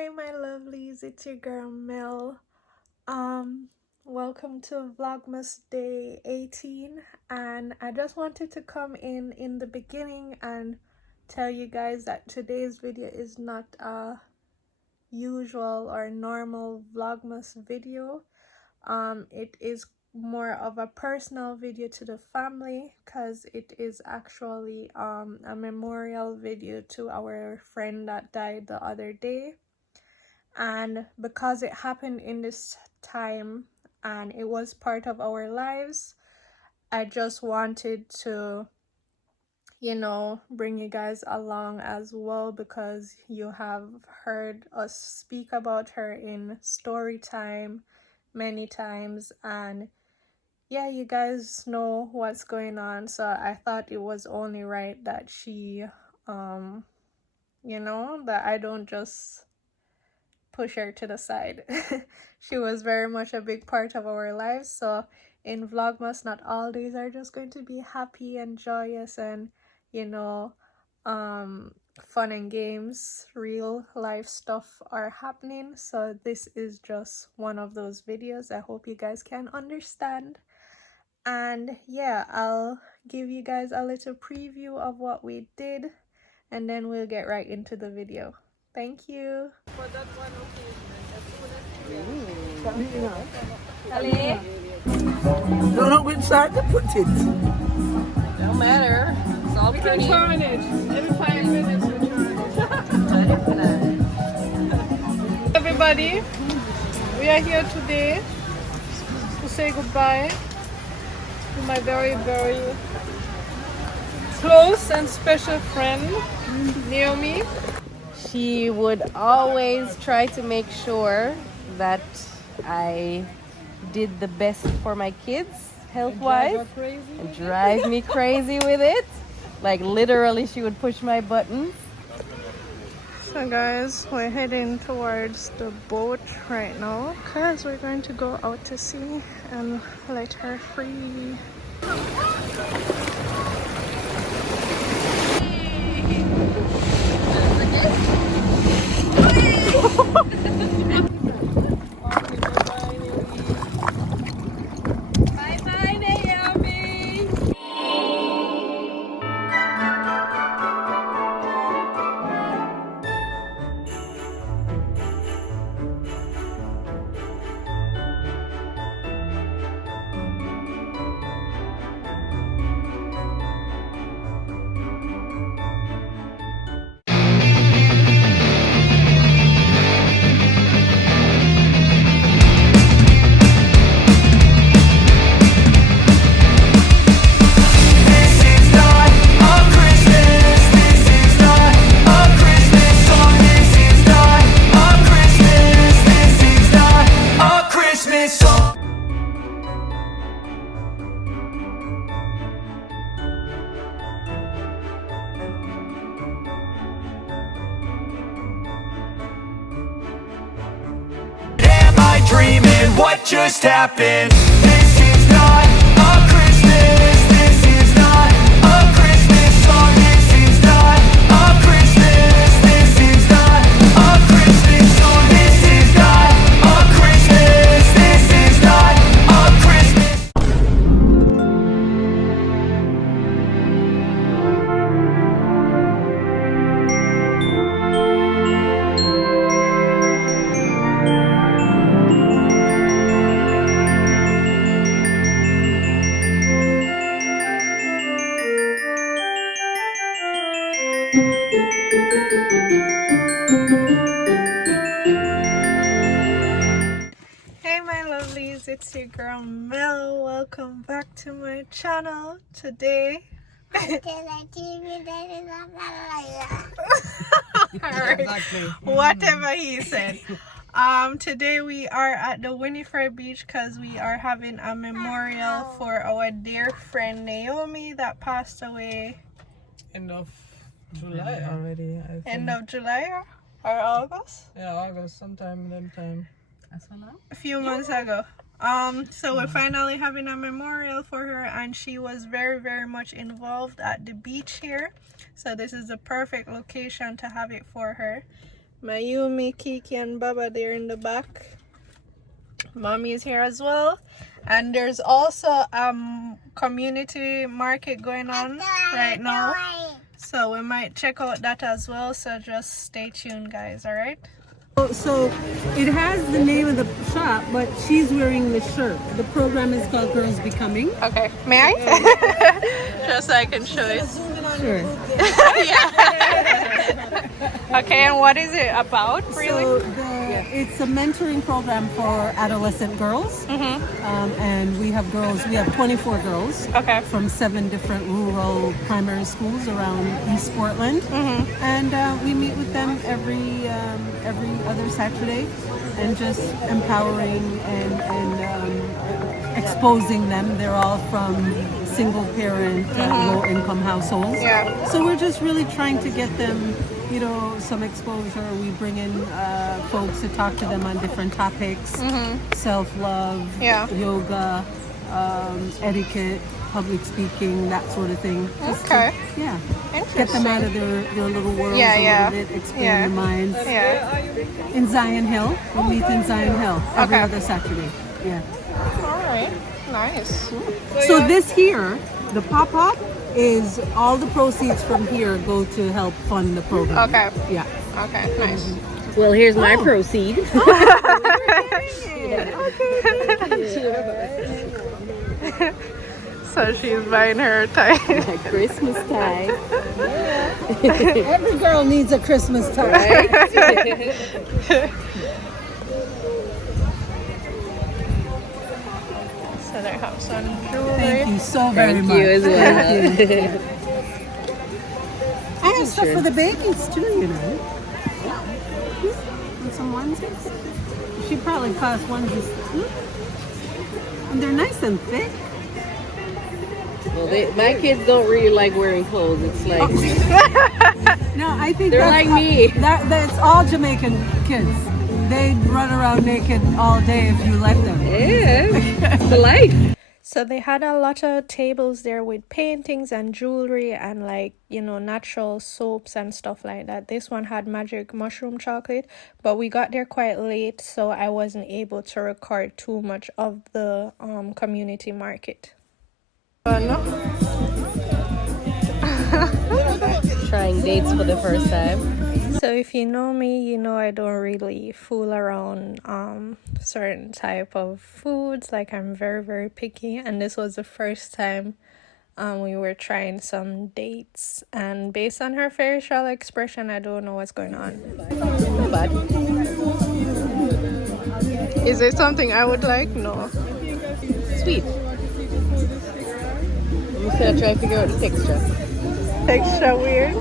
Hey my lovelies, it's your girl Mel. Welcome to Vlogmas day 18, and I just wanted to come in the beginning and tell you guys that today's video is not a usual or normal Vlogmas video. It is more of a personal video to the family because it is actually a memorial video to our friend that died the other day. And because it happened in this time and it was part of our lives, I just wanted to, bring you guys along as well, because you have heard us speak about her in story time many times, and yeah, you guys know what's going on, so I thought it was only right that she that I don't just push her to the side. She was very much a big part of our lives, so in Vlogmas not all days are just going to be happy and joyous and fun and games. Real life stuff are happening, so this is just one of those videos. I hope you guys can understand, and yeah, I'll give you guys a little preview of what we did and then we'll get right into the video. Thank you. For that one occasion, Don't know which side to put it. don't matter. It's all pretty. We can turn it. Every 5 minutes we turn it. Everybody, we are here today to say goodbye to my very, very close and special friend, Naomi. She would always try to make sure that I did the best for my kids health-wise, and drive me crazy with it. Like literally she would push my buttons. So guys, we're heading towards the boat right now because we're going to go out to sea and let her free. Bye-bye, Naomi! Dreaming what just happened. This is not a Christmas. This is not a Christmas song. This is not a Christmas. This is not a Christmas song. This is not a Christmas. This is not a Christmas. Hey my lovelies, it's your girl Mel. Welcome back to my channel. Today Alright, Exactly. whatever he said. Today we are at the Winifred beach because we are having a memorial for our dear friend Naomi that passed away End of July already, I think. end of July or August? Yeah, August, sometime that time. A few months ago. So we're finally having a memorial for her, and she was very, very much involved at the beach here. So this is the perfect location to have it for her. Mayumi, Kiki, and Baba, they're in the back. Mommy is here as well. And there's also community market going on right now. So we might check out that as well. So just stay tuned, guys, alright? So it has the name of the shop, but she's wearing the shirt. The program is called Girls Becoming. Okay. May I? Just so I can show it. Sure. Okay, and what is it about, really? So it's a mentoring program for adolescent girls. And we have 24 girls from 7 different rural primary schools around East Portland. And we meet with them every other Saturday and just empowering and exposing them. They're all from single parent, low income households. So we're just really trying to get them, you know, some exposure. We bring in folks to talk to them on different topics, self-love, yoga, etiquette, public speaking, that sort of thing. Just to, get them out of their little world a little bit, expand their minds. In Zion Hill, we meet in Zion Hill every other Saturday. All right. Nice. So this here, the pop-up, is all the proceeds from here go to help fund the program. Okay. Yeah. Okay. Nice. Well, here's my proceed. So she's buying her tie. My Christmas tie. Every girl needs a Christmas tie. So they have some jewelry. Thank you so very much. Thank you as well. Thank you. I have stuff for the babies too, you know. And some onesies. She probably cost onesies. And they're nice and thick. Well, my kids don't really like wearing clothes. It's like No, I think they're like me. That's all Jamaican kids. They'd run around naked all day if you let them. Yeah, the life. So they had a lot of tables there with paintings and jewelry and, like, you know, natural soaps and stuff like that. This one had magic mushroom chocolate, but we got there quite late, so I wasn't able to record too much of the community market. Trying dates for the first time. So if you know me, you know I don't really fool around certain type of foods. Like, I'm very, very picky, and this was the first time we were trying some dates, and based on her facial expression, I don't know what's going on. Not bad. Is it something I would like? No. Sweet. I'm just gonna try to figure out the texture. Texture weird.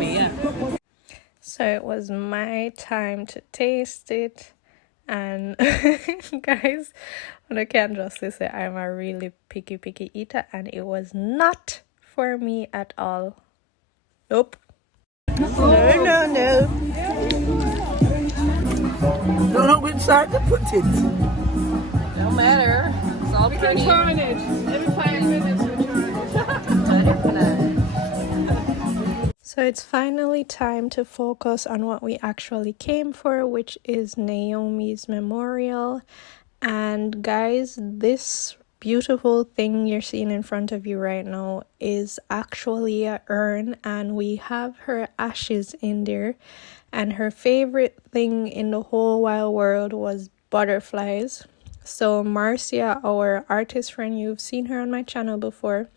Yeah. So it was my time to taste it, and guys, I can't just say I'm a really picky eater, and it was not for me at all. Nope. No. Don't know which side to put it. Don't matter. It's all pretty. Turn it. Every 5 minutes we turn it. So it's finally time to focus on what we actually came for, which is Naomi's memorial. And guys, this beautiful thing you're seeing in front of you right now is actually a urn, and we have her ashes in there. And her favorite thing in the whole wide world was butterflies. So Marcia, our artist friend, you've seen her on my channel before,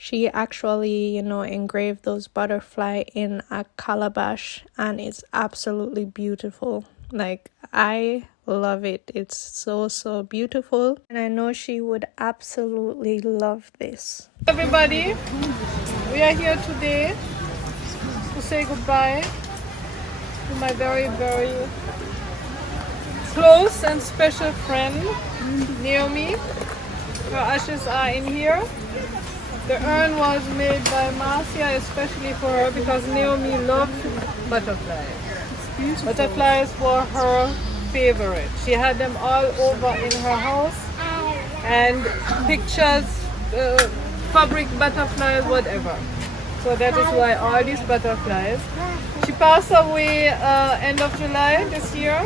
she actually, you know, engraved those butterfly in a calabash, and it's absolutely beautiful. Like, I love it. It's so beautiful, and I know she would absolutely love this. Everybody, we are here today to say goodbye to my very, very close and special friend, Naomi. Her ashes are in here. The urn was made by Marcia especially for her because Naomi loved butterflies. Butterflies were her favorite. She had them all over in her house, and pictures, fabric butterflies, whatever. So that is why all these butterflies. She passed away end of July this year,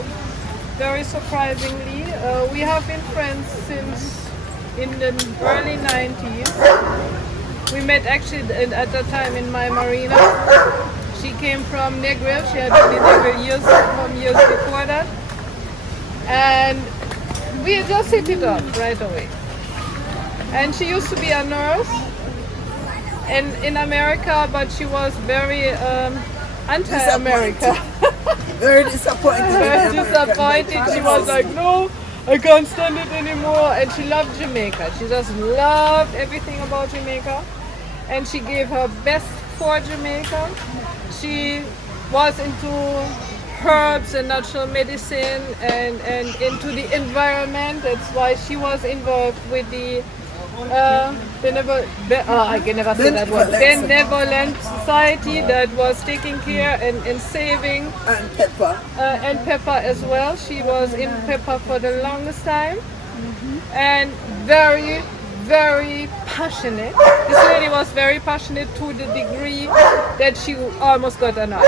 very surprisingly. We have been friends since in the early 90s. We met actually at that time in my marina. She came from Negril. She had been in Negril years before that. And we just hit it up right away. And she used to be a nurse in America, but she was very anti-America. Very disappointed. Very disappointed. She was like, no, I can't stand it anymore. And she loved Jamaica. She just loved everything about Jamaica. And she gave her best for Jamaica. She was into herbs and natural medicine and into the environment. That's why she was involved with the benevolent society that was taking care and saving and pepper as well. She was in pepper for the longest time and very passionate. This lady was very passionate to the degree that she almost got annoyed.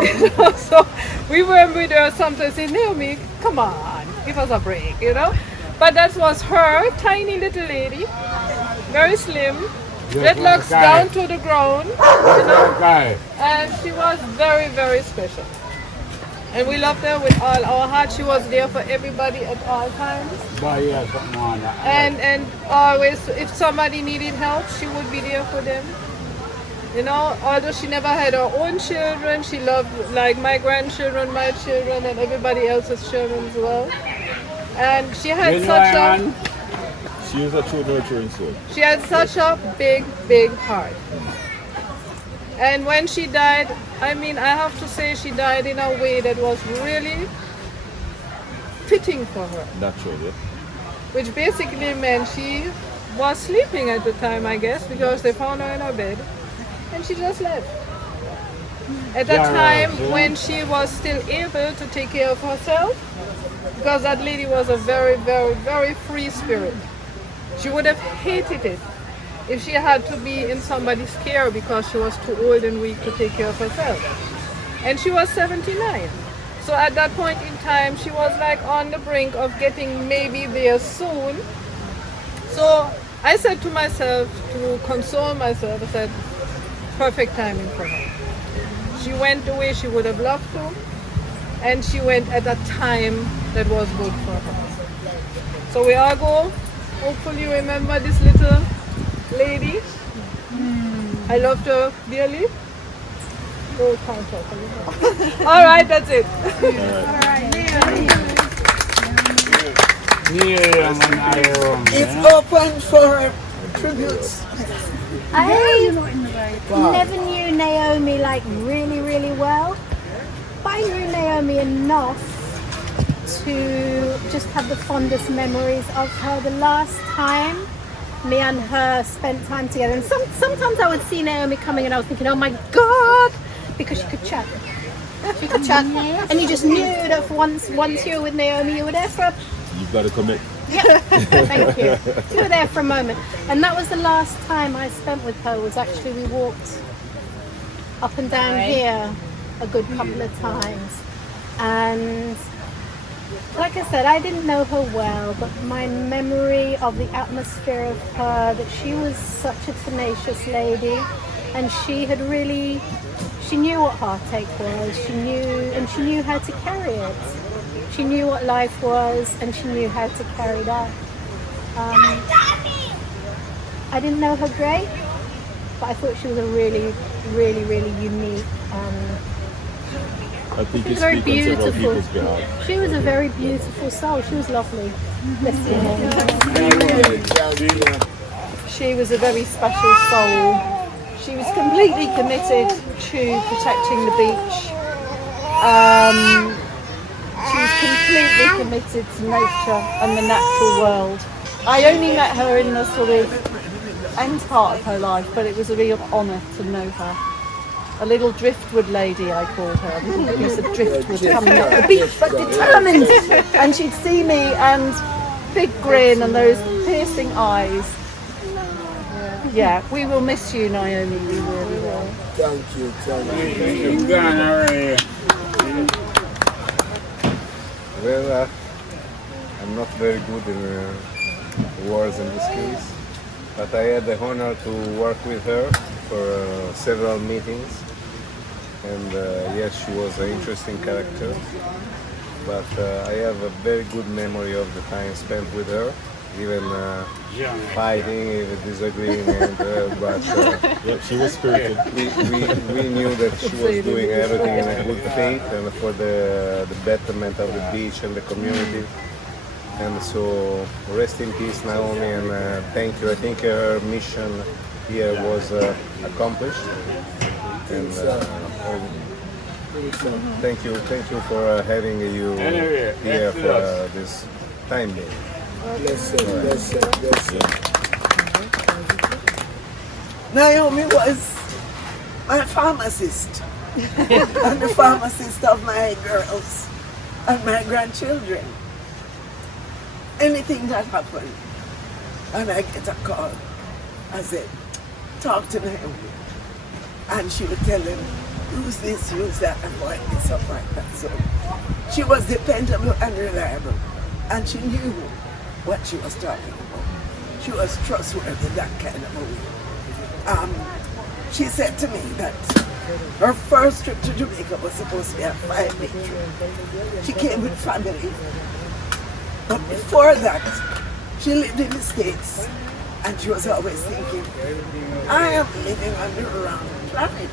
You know, so we were with her sometimes saying, Naomi, come on, give us a break, you know. But that was her, tiny little lady, very slim, dreadlocks down to the ground, you know, and she was very special. And we loved her with all our heart. She was there for everybody at all times. And always, if somebody needed help, she would be there for them. You know, although she never had her own children, she loved like my grandchildren, my children, and everybody else's children as well. And she had She was a true nurturing soul. She had such a big heart. And when she died, I mean, I have to say she died in a way that was really fitting for her. Naturally. Which basically meant she was sleeping at the time, I guess, because they found her in her bed. And she just left. At a time when she was still able to take care of herself, because that lady was a very free spirit. She would have hated it if she had to be in somebody's care because she was too old and weak to take care of herself. And she was 79. So at that point in time, she was like on the brink of getting maybe there soon. So I said to myself, to console myself, I said, perfect timing for her. She went the way she would have loved to, and she went at a time that was good for her. So we all go, hopefully remember this little lady. I loved her dearly. Go can't talk anymore. All right, that's it. It's open for tributes. I never knew Naomi like really well, but I knew Naomi enough to just have the fondest memories of her. The last time me and her spent time together, and sometimes I would see Naomi coming and I was thinking, oh my god, because she could chat. She could chat, and you just knew that once you were with Naomi, you were there for a... You've got to commit. Yeah, thank you. You were there for a moment, and that was the last time I spent with her. Was actually we walked up and down here a good couple of times, and like I said, I didn't know her well, but my memory of the atmosphere of her, that she was such a tenacious lady, and she knew what heartache was. She knew how to carry it. She knew what life was, and she knew how to carry that. I didn't know her great, but I thought she was a really unique. I think she was very beautiful. She was a very beautiful soul. She was lovely. She was a very special soul. She was completely committed to protecting the beach. She was completely committed to nature and the natural world. I only met her in the sort of end part of her life, but it was a real honour to know her. A little driftwood lady, I called her. A little piece of driftwood coming up the beach, but determined. And she'd see me and big grin and those piercing eyes. Yeah, we will miss you, Naomi. We really will. Thank you. Well, I'm not very good in words in this case, but I had the honor to work with her for several meetings, and yes, she was an interesting character, but I have a very good memory of the time spent with her, even fighting, even disagreeing, and, but Yep, she was spirited. we knew that she was doing everything in a good faith and for the betterment of the beach and the community. And so rest in peace, Naomi, and thank you. I think her mission here was accomplished. And thank you for having you here for this time being. Bless you. Naomi was my pharmacist and the pharmacist of my girls and my grandchildren. Anything that happened and I get a call, I said, talk to Naomi. And she would tell them, use this, use that, avoid this, avoid that. So she was dependable and reliable, and she knew what she was talking about. She was trustworthy, that kind of a way. She said to me that her first trip to Jamaica was supposed to be a 5-day trip. She came with family. But before that, she lived in the States, and she was always thinking, I am living on the wrong planet.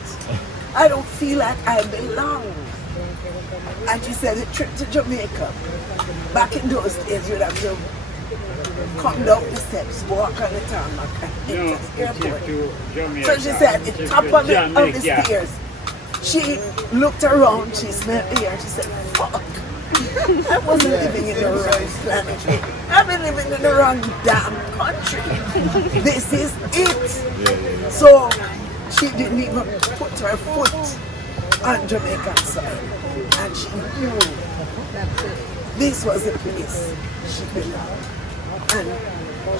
I don't feel like I belong. And she said the trip to Jamaica, back in those days, you'd have to come down the steps, walk on the tarmac, and enter the airport. So she said, at the top of the stairs, she looked around, she smelled the air, she said, fuck. I wasn't living in the wrong planet. I've been living in the wrong damn country. This is it. So she didn't even put her foot on Jamaican soil. And she knew this was the place she belonged. And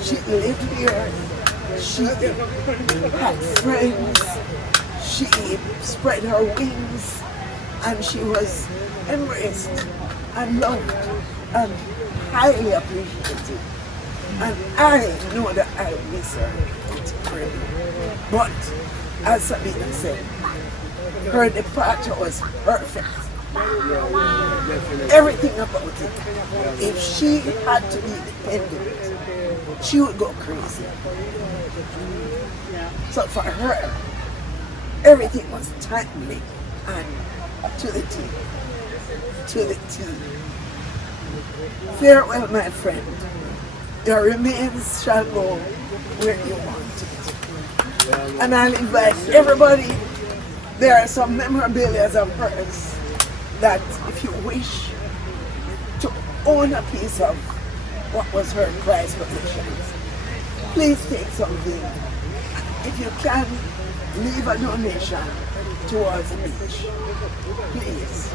she lived here. She had friends. She spread her wings. And she was embraced and loved and highly appreciated. And I know that I miss her. But as Sabina said, her departure was perfect. Everything about it. If she had to be dependent, she would go crazy. So for her, everything was timely and to the T. To the T. Farewell, my friend. Your remains shall go where you want it. And I'll invite everybody. There are some memorabilia of hers that if you wish to own a piece of what was her prized possessions, please take something. If you can, leave a donation towards the beach. Please.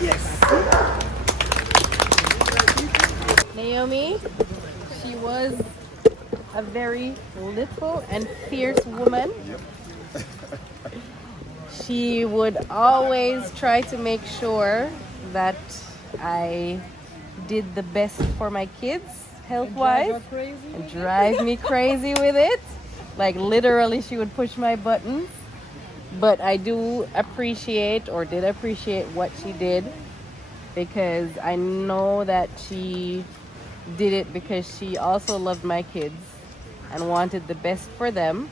Yes. Naomi, she was a very little and fierce woman. She would always try to make sure that I did the best for my kids, health-wise, and drive me crazy with it. Like literally, she would push my buttons. But I do appreciate, or did appreciate, what she did, because I know that she did it because she also loved my kids and wanted the best for them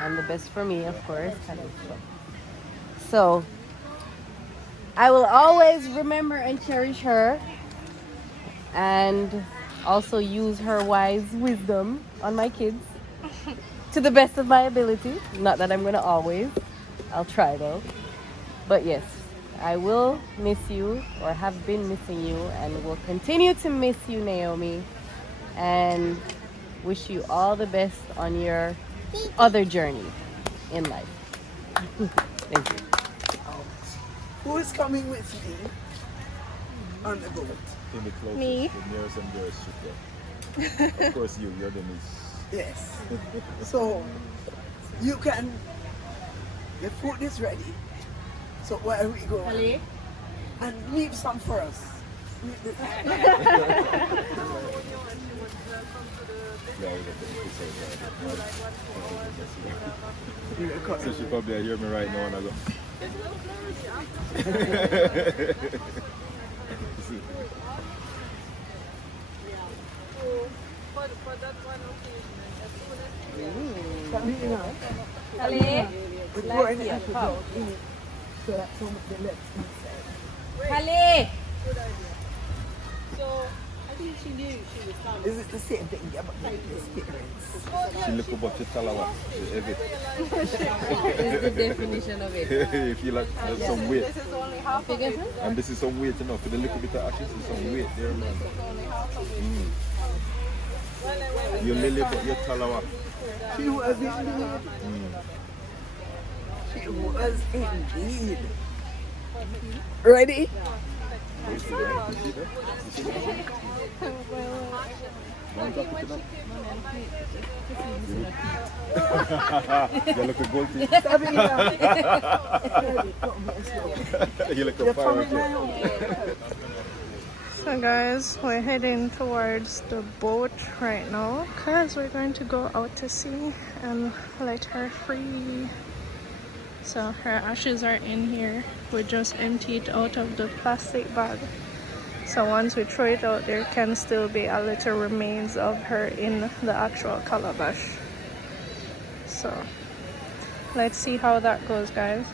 and the best for me, of course. So I will always remember and cherish her, and also use her wise wisdom on my kids to the best of my ability. Not that I'm gonna always, I'll try though. But yes, I will miss you, or have been missing you, and will continue to miss you, Naomi, and wish you all the best on your other journey in life. Thank you. Who is coming with me on the boat? In the closest, Me. the nearest and dearest ship. Of course, you're the niece. Yes. So you can. The food is ready. So where we go? Ali? And leave some for us. So she probably hear me right now and I go. Ali? Like here, come. So that's some of the left inside. Ali! Is it the same thing about the experience? She look about your talawa. She heavy. Is the definition of it. You feel like there's some weight. This is only half of it. And this is some weight, you know, for the little bit of ashes, is some weight there, man. Your lily, but your talawa. She was indeed. She was indeed. Ready? You look a gold teeth. You look a fire. So guys, we're heading towards the boat right now because we're going to go out to sea and let her free. So her ashes are in here. We just emptied out of the plastic bag. So once we throw it out, there can still be a little remains of her in the actual calabash. So let's see how that goes, guys.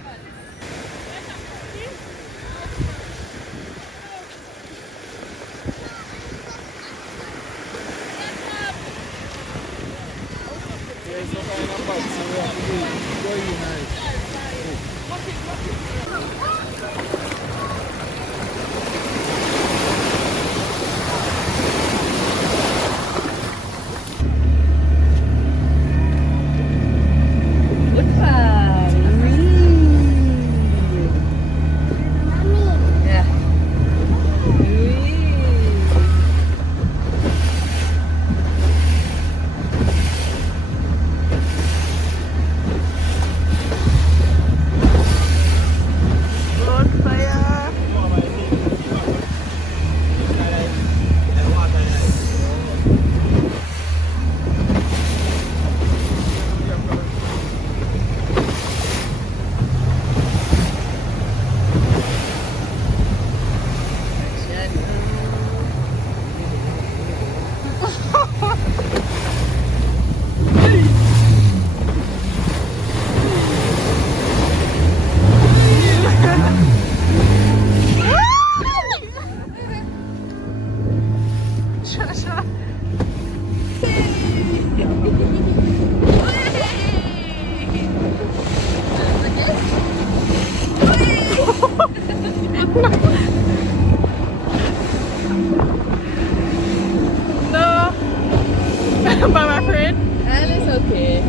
By my friend. And it's okay.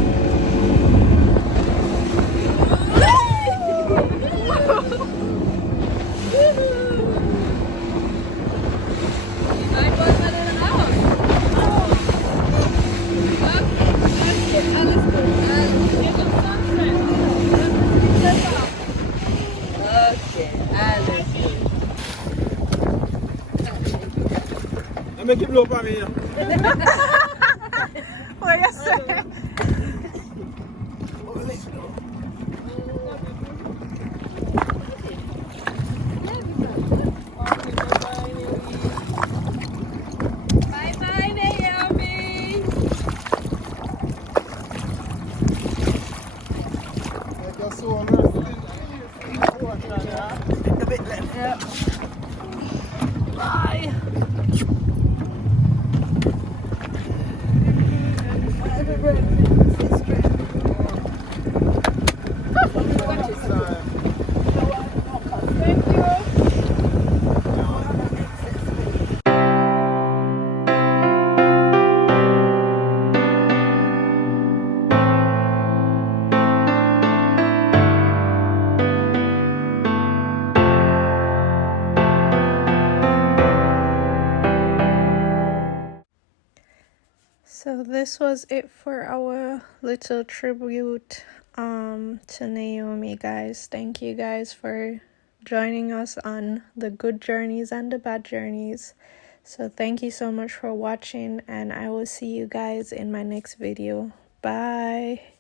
I make him low for me. What you say? Bye-bye, Naomi. A bit left. Yeah. Bye. So this was it for our little tribute to Naomi, guys. Thank you guys for joining us on the good journeys and the bad journeys. So thank you so much for watching, and I will see you guys in my next video. Bye.